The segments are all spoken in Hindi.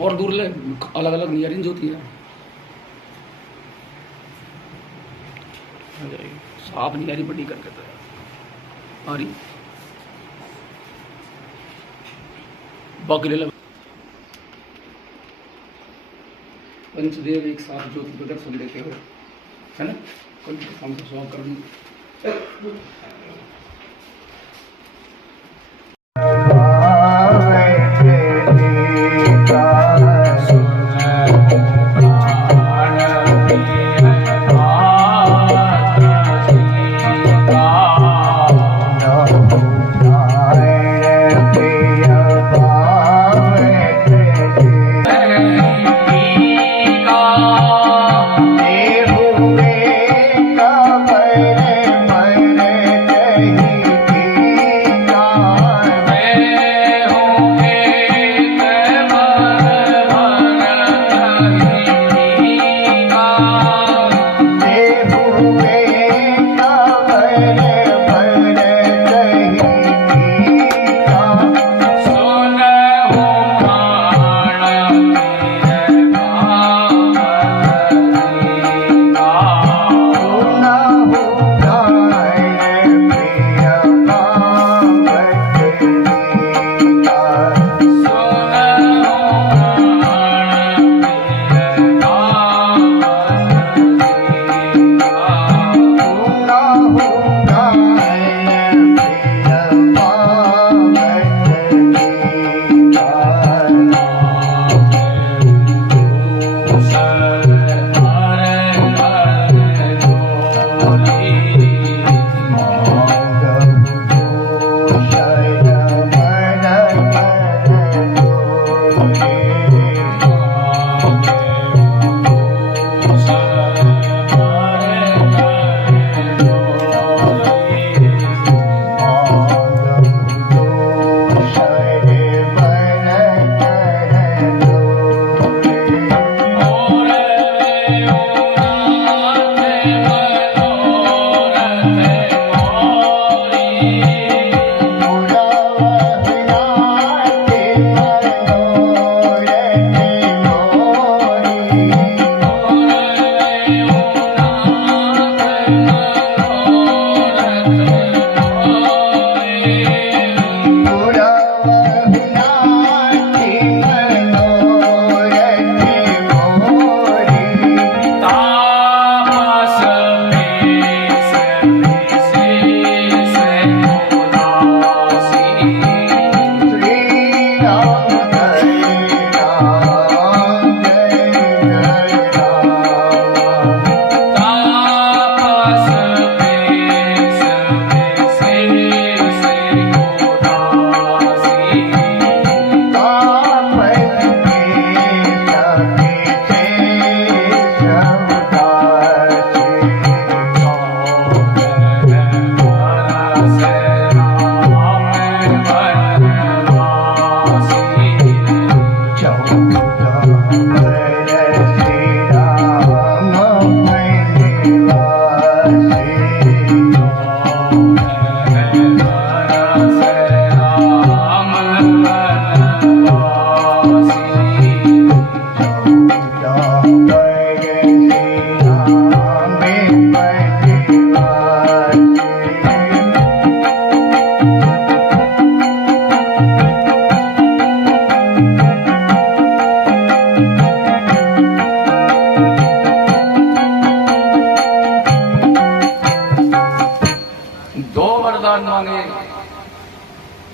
और दूर ले अलग अलग नियरिंग होती है साफ नियारी बड़ी करके तो आ रही बाकी ले पंचदेव एक साथ ज्योति प्रदर्शन देते हुए है ना कल हम तो सौ कर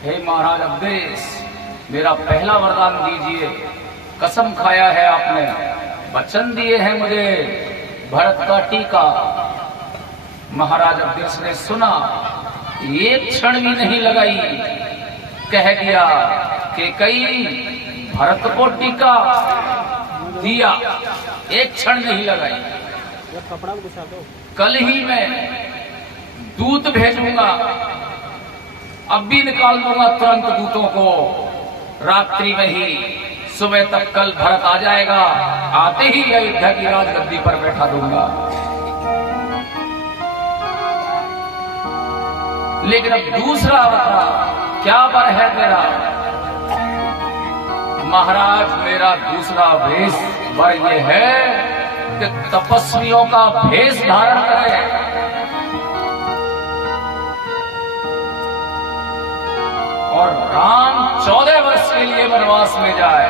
हे महाराज अवधेश, मेरा पहला वरदान दीजिए। कसम खाया है आपने, वचन दिए हैं मुझे भरत का टीका। महाराज अवधेश ने सुना, एक क्षण भी नहीं लगाई, कह दिया कि कई भरत को टीका दिया, एक क्षण नहीं लगाई। कल ही मैं दूत भेजूंगा, अब भी निकाल दूंगा तुरंत दूतों को, रात्रि में ही सुबह तक कल भरत आ जाएगा, आते ही अयोध्या की राजगद्दी पर बैठा दूंगा। लेकिन अब दूसरा बता, क्या बर है तेरा? महाराज मेरा दूसरा वेश वर ये है कि तपस्वियों का भेष धारण करे और राम 14 वर्ष के लिए वनवास में जाए।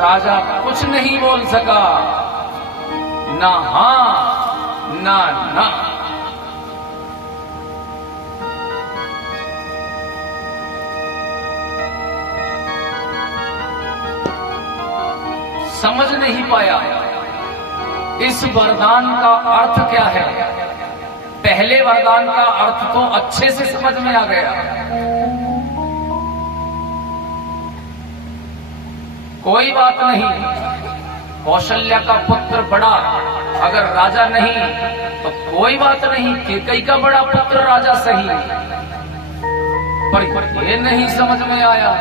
राजा कुछ नहीं बोल सका, ना हां ना ना। समझ नहीं पाया इस वरदान का अर्थ क्या है। पहले वरदान का अर्थ तो अच्छे से समझ में आ गया। कोई बात नहीं, कौशल्या का पुत्र बड़ा अगर राजा नहीं तो कोई बात नहीं, कैकेयी का बड़ा पुत्र राजा सही। पर ये नहीं समझ में आया,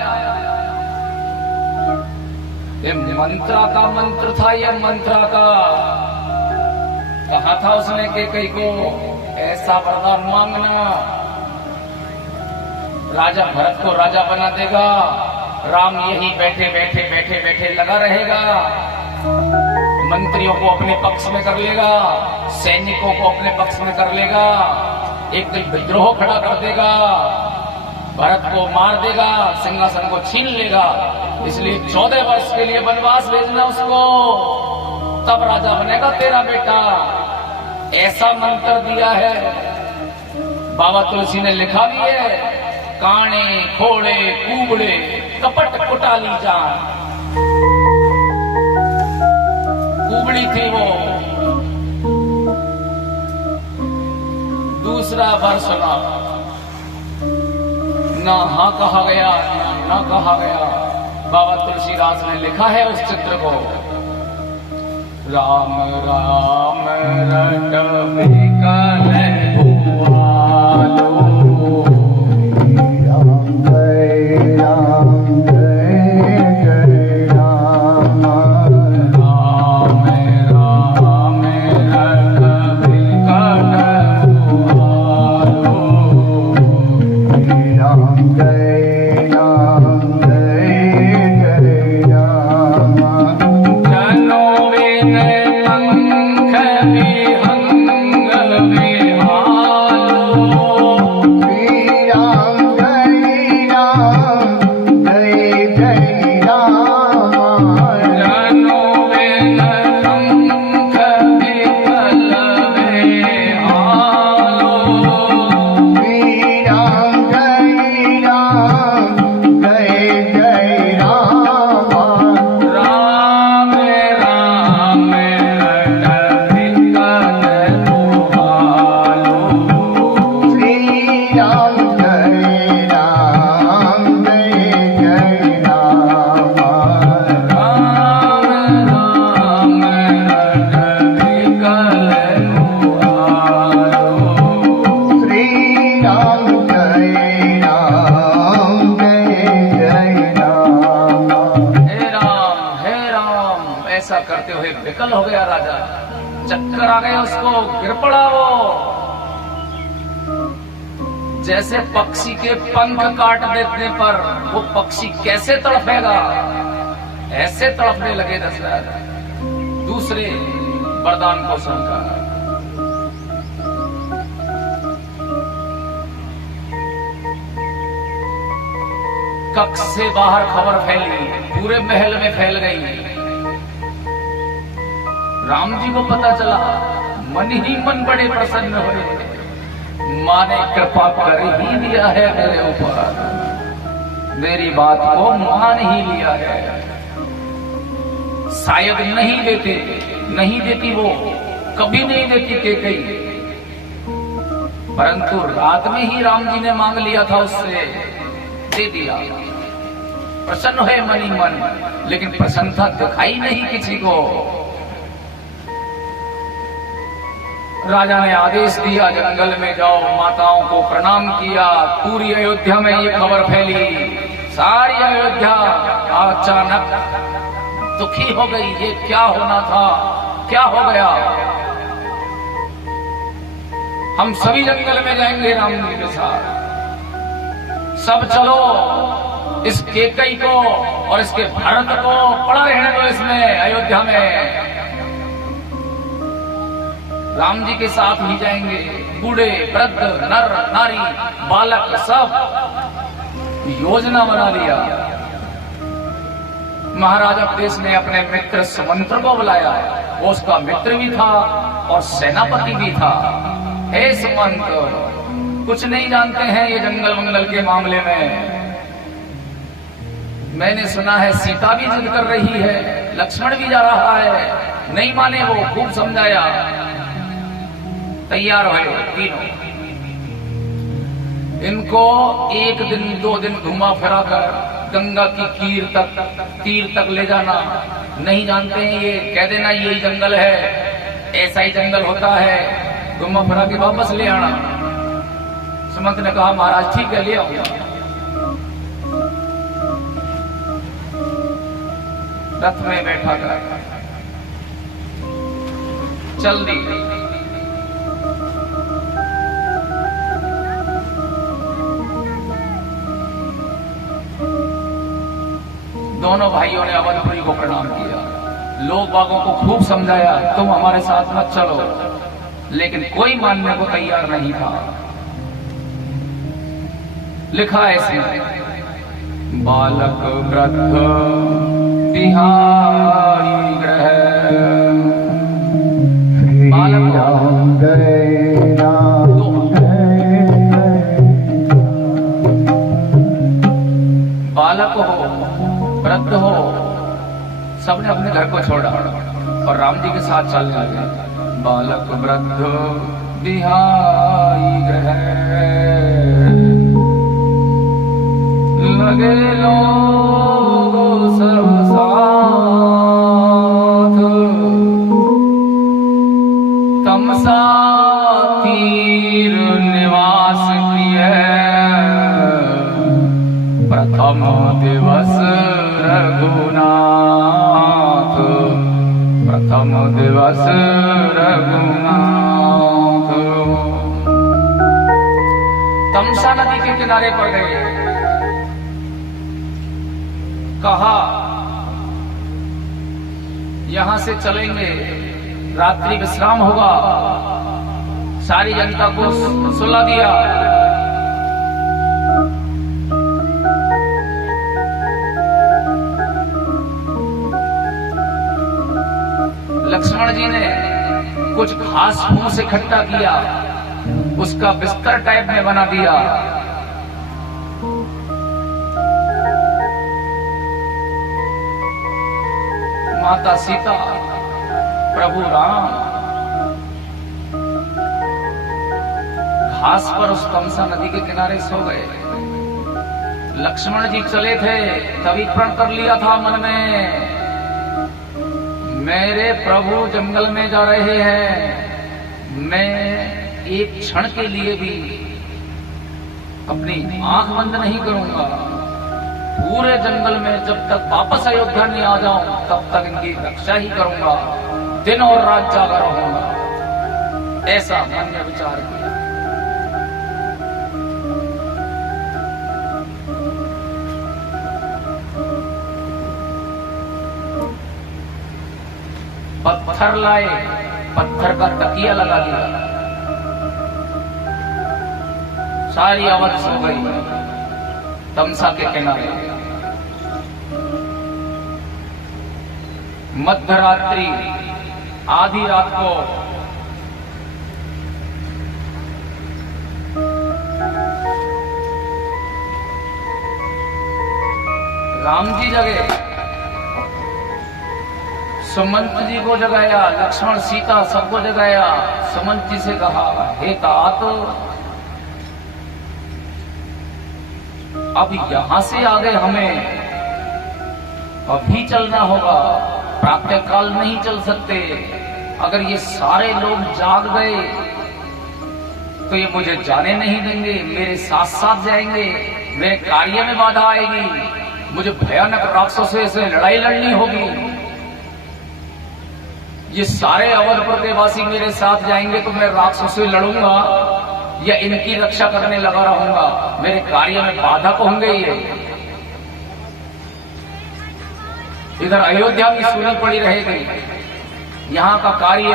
ये मंत्रा का मंत्र था। ये मंत्रा का कहा था उसने कैकेयी को ऐसा वरदान मांगना, राजा भरत को राजा बना देगा, राम यही बैठे बैठे बैठे बैठे लगा रहेगा, मंत्रियों को अपने पक्ष में कर लेगा, सैनिकों को अपने पक्ष में कर लेगा, एक दिन विद्रोह खड़ा कर देगा, भरत को मार देगा, सिंहासन को छीन लेगा। इसलिए 14 वर्ष के लिए वनवास भेजना उसको, तब राजा बनेगा तेरा बेटा। ऐसा मंत्र दिया है। बाबा तुलसी ने लिखा भी है, काणे खोड़े कूबड़े कपट कुटाली जान। कुबड़ी थी वो। दूसरा बार सुना, ना हाँ कहा गया ना कहा गया। बाबा तुलसीदास ने लिखा है उस चित्र को, राम राम रट बिकल भुआलो, विकल हो गया राजा, चक्कर आ गए उसको, गिर पड़ा वो। जैसे पक्षी के पंख काट देने पर वो पक्षी कैसे तड़पेगा, ऐसे तड़पने लगे दशरथ। दूसरे वरदान को सुनकर कक्ष से बाहर खबर फैली, पूरे महल में फैल गई। राम जी को पता चला, मन ही मन बड़े प्रसन्न हुए। माँ ने कृपा कर ही लिया है मेरे ऊपर, मेरी बात को मान ही लिया है। शायद नहीं देती वो, कभी नहीं देती कैकेयी, परंतु रात में ही राम जी ने मांग लिया था उससे, दे दिया। प्रसन्न है मन ही मन, लेकिन प्रसन्नता दिखाई नहीं किसी को। राजा ने आदेश दिया, जंगल में जाओ, माताओं को प्रणाम किया। पूरी अयोध्या में ये खबर फैली, सारी अयोध्या अचानक दुखी हो गई। ये क्या होना था, क्या हो गया? हम सभी जंगल में जाएंगे राम जी के साथ। सब चलो, इस केकई को और इसके भरत को पड़ा रहने दो इसमें अयोध्या में। राम जी के साथ ही जाएंगे, बूढ़े वृद्ध नर नारी बालक सब योजना बना लिया। महाराज अवधेश ने अपने मित्र सुमंत्र को बुलाया, वो उसका मित्र भी था और सेनापति भी था। हे सुमंत्र, कुछ नहीं जानते हैं ये जंगल मंगल के मामले में। मैंने सुना है सीता भी जिद कर रही है, लक्ष्मण भी जा रहा है, नहीं माने वो, खूब समझाया। तैयार हो तीनों, इनको 1 दिन 2 दिन घुमा फिरा कर गंगा की तीर तक ले जाना। नहीं जानते हैं ये, कह देना यही जंगल है, ऐसा ही जंगल होता है, घुमा फिरा के वापस ले आना। सुमंत ने कहा महाराज ठीक है, ले आऊंगा। रथ में बैठा कर चल दी। दोनों भाइयों ने अवधपुरी को प्रणाम किया, लोग बागों को खूब समझाया तुम हमारे साथ मत चलो, लेकिन कोई मानने को तैयार नहीं था। लिखा है इसमें, बालक वृद्ध बिहारी ग्रह, बालक बालक हो वृद्ध हो, सबने अपने घर को छोड़ा और राम जी के साथ चलने लगे। बालक वृद्ध बिहारी ग्रह, लगे लोग सब साथ, तमसा तीर निवास किए, प्रथम दिवस रघुनाथ, प्रथम दिवस रघुनाथ। तमसा नदी के किनारे पर गए, कहा यहां से चलेंगे, रात्रि विश्राम होगा। सारी जनता को सुला दिया। लक्ष्मण जी ने कुछ घास फूस इकट्ठा किया, उसका बिस्तर टाइप में बना दिया। माता सीता, प्रभु राम घास पर उस तमसा नदी के किनारे सो गए। लक्ष्मण जी चले थे, तभी प्रण कर लिया था मन में, मेरे प्रभु जंगल में जा रहे हैं, मैं एक क्षण के लिए भी अपनी आंख बंद नहीं करूंगा। पूरे जंगल में जब तक वापस अयोध्या नहीं आ जाऊं, तब तक इनकी रक्षा ही करूंगा, दिन और रात जागा रहूंगा। ऐसा मन में विचार किया। पत्थर लाए, पत्थर का तकिया लगा दिया, सारी अवध सो गई तमसा के किनारे। मध्यरात्रि, आधी रात को राम जी जगे, सुमंत जी को जगाया, लक्ष्मण सीता सबको जगाया। सुमंत जी से कहा, हे तात, अब यहां से आगे हमें अभी चलना होगा, प्रातः काल नहीं चल सकते। अगर ये सारे लोग जाग गए तो ये मुझे जाने नहीं देंगे, मेरे साथ साथ जाएंगे, मेरे कार्य में बाधा आएगी, मुझे भयानक राक्षसों से लड़ाई लड़नी होगी। ये सारे अवधपुर के वासी मेरे साथ जाएंगे तो मैं राक्षसों से लड़ूंगा या इनकी रक्षा करने लगा रहूंगा? मेरे कार्य में बाधक होंगे ये। इधर अयोध्या भी सूनी पड़ी रहेगी, यहाँ का कार्य,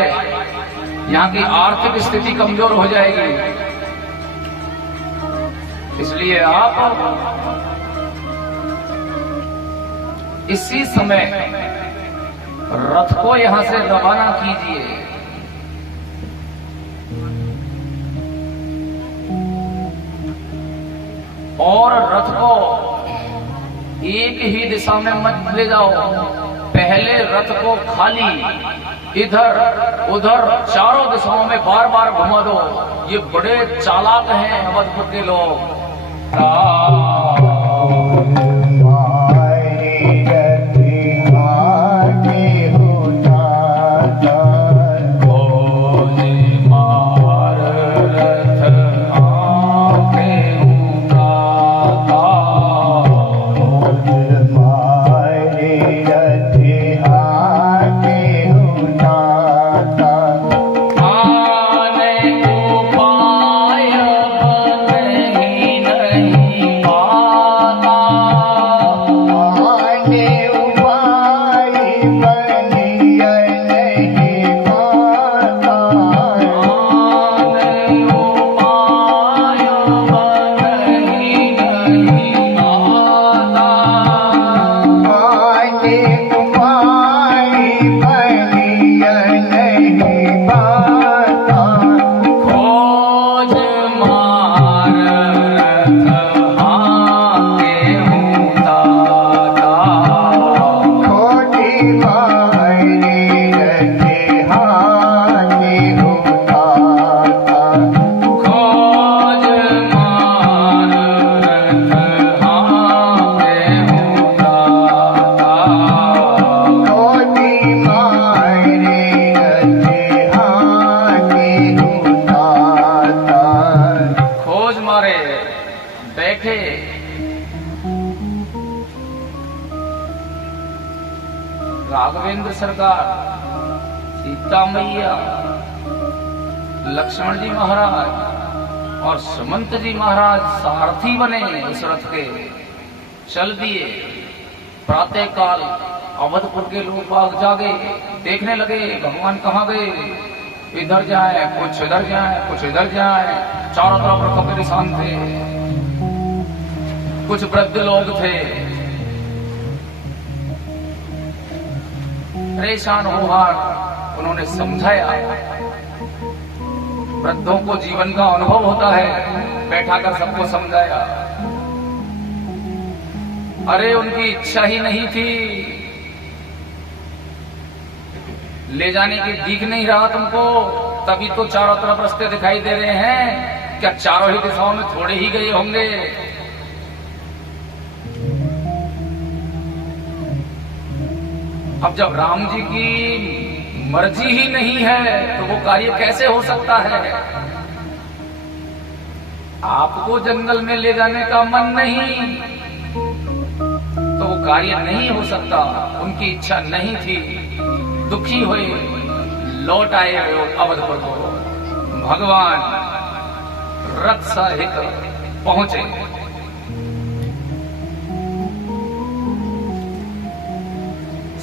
यहाँ की आर्थिक स्थिति कमजोर हो जाएगी। इसलिए आप इसी समय रथ को यहां से रवाना कीजिए। और रथ को एक ही दिशा में मत ले जाओ, पहले रथ को खाली इधर उधर चारों दिशाओं में बार बार घुमा दो। ये बड़े चालाक हैं अवधपुर के लोग। राघवेंद्र सरकार, सीता मैया, लक्ष्मण जी महाराज और सुमंत जी महाराज सारथी बने उस रथ के। चल दिए। प्रातः काल अवधपुर के लोग बाग जागे, देखने लगे भगवान कहाँ गए। इधर जाए कुछ इधर जाए कुछ इधर जाए, चारों तरफ रथों के निशान थे। कुछ वृद्ध लोग थे, परेशान होहार। उन्होंने समझाया, वृद्धों को जीवन का अनुभव होता है, बैठा कर सबको समझाया। अरे उनकी इच्छा ही नहीं थी, ले जाने की दिख नहीं रहा तुमको, तभी तो चारों तरफ रास्ते दिखाई दे रहे हैं। क्या चारों ही दिशाओं में थोड़े ही गए होंगे? अब जब राम जी की मर्जी ही नहीं है तो वो कार्य कैसे हो सकता है? आपको जंगल में ले जाने का मन नहीं तो वो कार्य नहीं हो सकता। उनकी इच्छा नहीं थी। दुखी हुए लौट आए अवधपुर को। भगवान रथ सहित पहुंचे।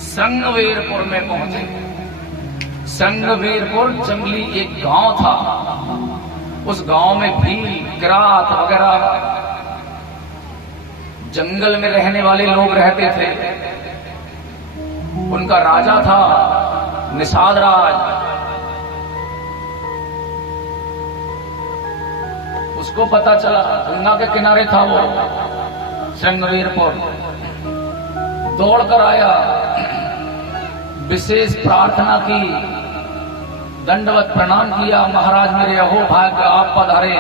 संगवेरपुर में पहुंचे। संगवेरपुर जंगली एक गांव था। उस गांव में भील, किरात वगैरह जंगल में रहने वाले लोग रहते थे। उनका राजा था निषाद राज। उसको पता चला, गंगा के किनारे था वो संगवेरपुर। दौड़ कर आया, विशेष प्रार्थना की, दंडवत प्रणाम किया। महाराज मेरे अहो भाग्य आप पधारे।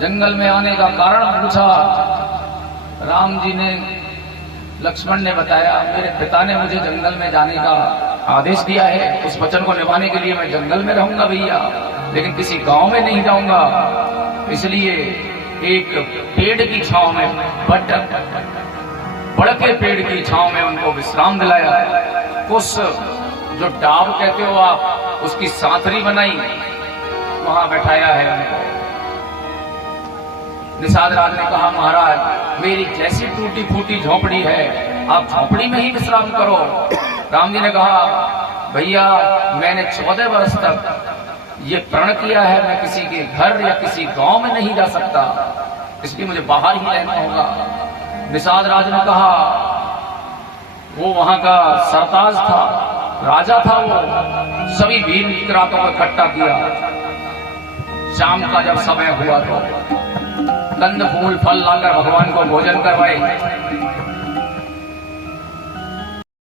जंगल में आने का कारण पूछा। राम जी ने, लक्ष्मण ने बताया, मेरे पिता ने मुझे जंगल में जाने का आदेश दिया है। उस वचन को निभाने के लिए मैं जंगल में रहूंगा भैया, लेकिन किसी गांव में नहीं जाऊंगा। इसलिए एक पेड़ की छांव में, बड़के पेड़ की छांव में उनको विश्राम दिलाया। कुछ जो डाब कहते हो आप, उसकी सांथरी बनाई, वहां बैठाया है उनको। निषाद राज ने कहा महाराज मेरी जैसी टूटी फूटी झोपड़ी है, आप झोपड़ी में ही विश्राम करो। राम जी ने कहा भैया मैंने 14 वर्ष तक ये प्रण किया है, मैं किसी के घर या किसी गांव में नहीं जा सकता, इसलिए मुझे बाहर ही रहना होगा। निषाद राज ने कहा वो वहां का सरताज था, राजा था, वो सभी वीर विक्रांतों को इकट्ठा किया। शाम का जब समय हुआ तो कंद फूल फल लाकर भगवान को भोजन करवाए।